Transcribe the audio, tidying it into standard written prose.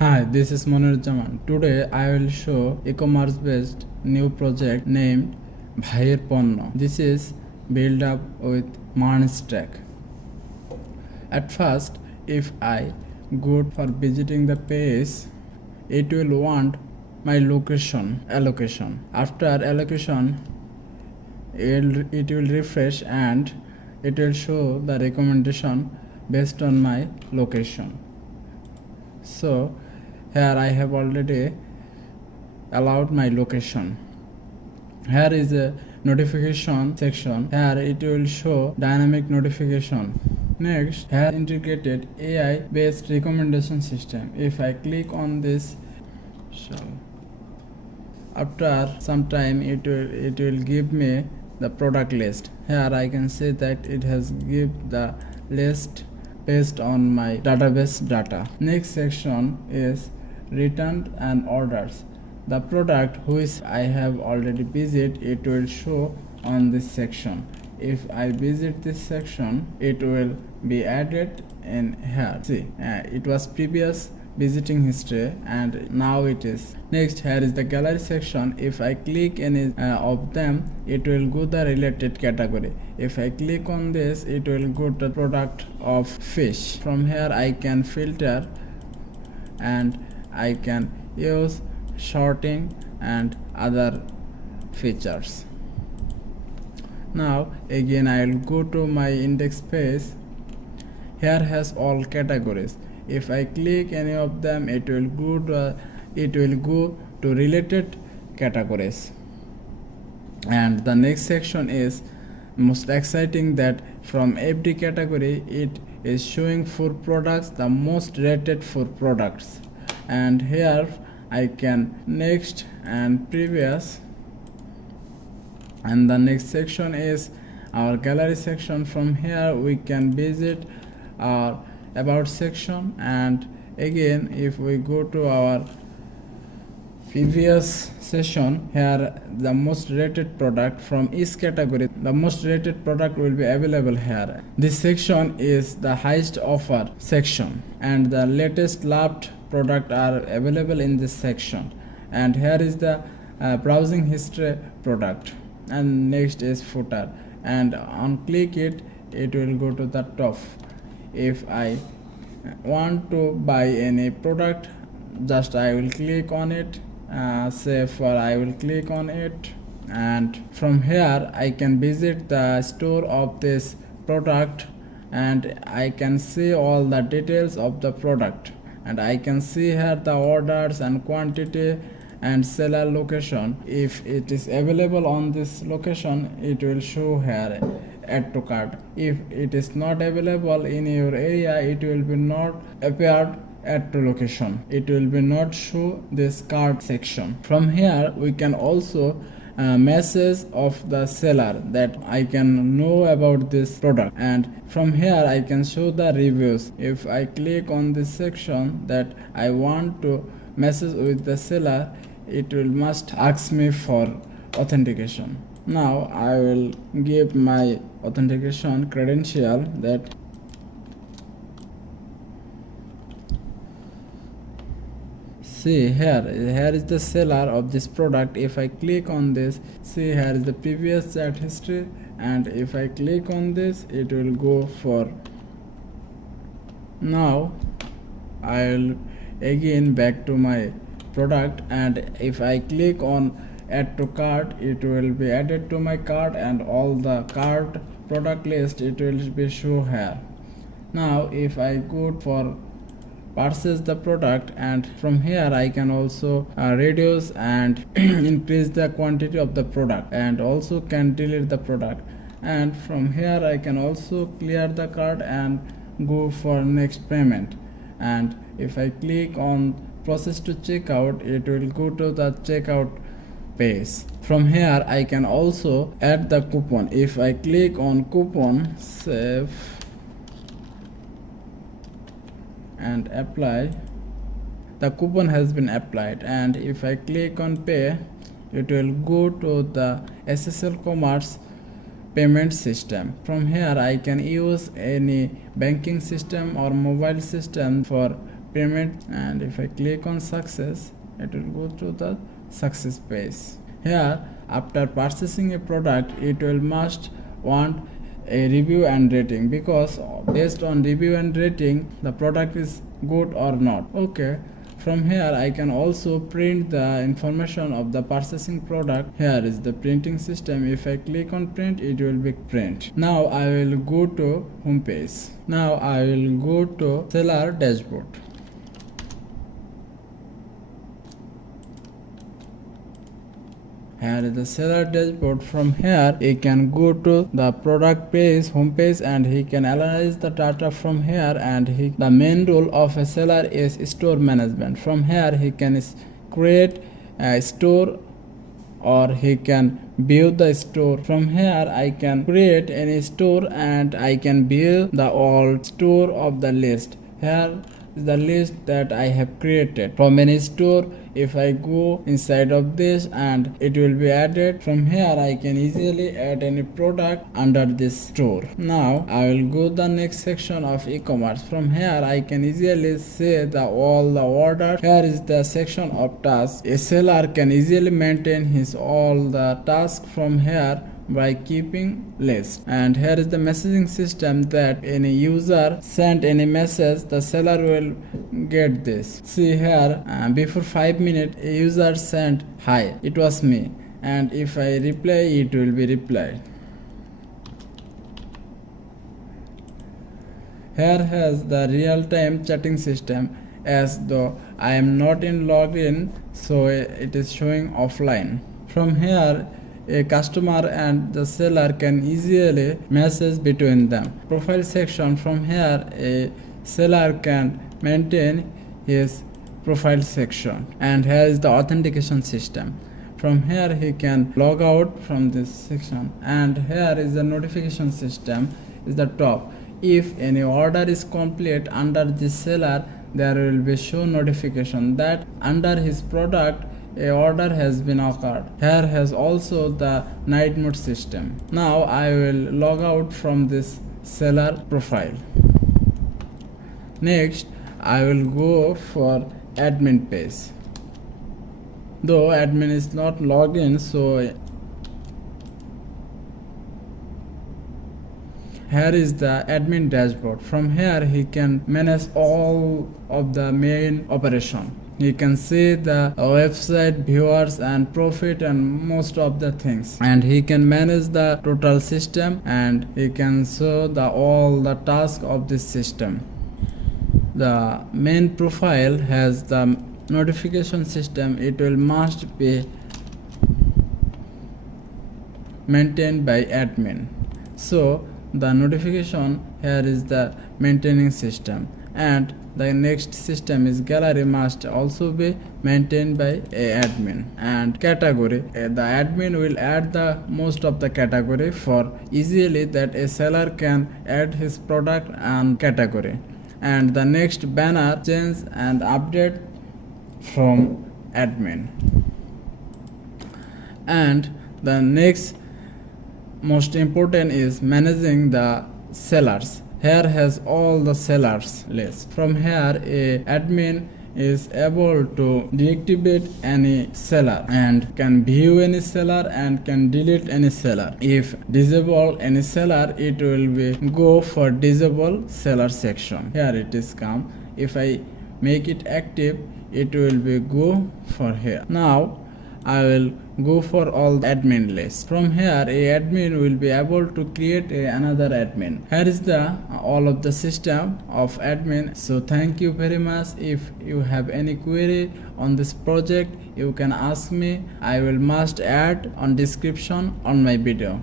Hi, this is Monirjaman. Today I will show e-commerce based new project named Vaiyer Ponno. This is built up with MERN stack. At first, if I go for visiting the page, it will want my location allocation. After allocation, it will refresh and it will show the recommendation based on my location. So here I have already allowed my location. Here is a notification section. Here it will show dynamic notification. Next, here integrated AI based recommendation system. If I click on this, after some time it will give me the product list. Here I can see that it has give the list based on my database data. Next section is returned and orders. The product which I have already visited, it will show on this section. If I visit this section, it will be added in here. See, it was previous visiting history and now it is. Next, here is the gallery section. If I click any of them, it will go the related category. If I click on this, it will go to product of fish. From here I can filter and I can use sorting and other features. Now again I will go to my index page. Here has all categories. If I click any of them, it will go to related categories. And the next section is most exciting, that from every category it is showing 4 products, the most rated 4 products. And here I can next and previous. And the next section is our gallery section. From here we can visit our about section, and again if we go to our previous session, here the most rated product from each category, the most rated product will be available here. This section is the highest offer section and the latest loved product are available in this section. And here is the browsing history product, and next is footer, and on click it will go to the top. If I want to buy any product, just I will click on it, I will click on it, and from here I can visit the store of this product and I can see all the details of the product, and I can see here the orders and quantity and seller location. If it is available on this location, it will show here add to cart. If it is not available in your area, it will be not appeared add to location. It will be not show this cart section. From here we can also message of the seller that I can know about this product, and from here I can show the reviews. If I click on this section that I want to message with the seller, it will must ask me for authentication. Now I will give my authentication credential. That see here is the seller of this product. If I click on this, see here is the previous chat history, and if I click on this, it will go for. Now I will again back to my product, and if I click on add to cart, it will be added to my cart, and all the cart product list it will be show here. Now if I go for purchase the product, and from here I can also reduce and increase the quantity of the product, and also can delete the product. And from here I can also clear the cart and go for next payment. And if I click on process to checkout, it will go to the checkout page. From here I can also add the coupon. If I click on coupon, save and apply, the coupon has been applied. And if I click on pay, it will go to the SSLCommerz payment system. From here I can use any banking system or mobile system for payment, and if I click on success, it will go to the success page. Here, after purchasing a product, it will must want a review and rating, because based on review and rating the product is good or not. Okay, from here I can also print the information of the purchasing product. Here is the printing system. If I click on print, it will be print. Now I will go to home page. Now I will go to seller dashboard. Here is the seller dashboard. From here he can go to the product page, home page, and he can analyze the data from here. And the main role of a seller is store management. From here he can create a store, or he can view the store. From here I can create any store and I can view the all store of the list. Here is the list that I have created from any store. If I go inside of this, and it will be added. From here I can easily add any product under this store. Now I will go the next section of e-commerce. From here I can easily see all the orders. Here is the section of tasks. A seller can easily maintain his all the tasks from here by keeping list. And here is the messaging system, that any user sent any message, the seller will get this. See here, before 5 minutes a user sent hi, it was me, and if I reply, it will be replied. Here has the real-time chatting system, as though I am not in login, so it is showing offline. From here a customer and the seller can easily message between them. Profile section. From here a seller can maintain his profile section. And here is the authentication system. From here he can log out from this section. And here is the notification system, is the top. If any order is complete under this seller, there will be show notification that under his product a order has been occurred. Here has also the night mode system. Now I will log out from this seller profile. Next I will go for admin page. Though admin is not logged in, so here is the admin dashboard. From here he can manage all of the main operation. You can see the website, viewers and profit and most of the things. And he can manage the total system, and he can show all the tasks of this system. The main profile has the notification system. It will must be maintained by admin. So the notification here is the maintaining system, and the next system is gallery, must also be maintained by a admin. And category, the admin will add the most of the category for easily that a seller can add his product and category. And the next banner, change and update from admin. And the next most important is managing the sellers. Here has all the sellers list. From here a admin is able to deactivate any seller and can view any seller and can delete any seller. If disable any seller, it will be go for disable seller section. Here it is come. If I make it active, it will be go for here. Now I will go for all the admin list. From here a admin will be able to create another admin. Here is the all of the system of admin. So thank you very much. If you have any query on this project, you can ask me. I will must add on description on my video.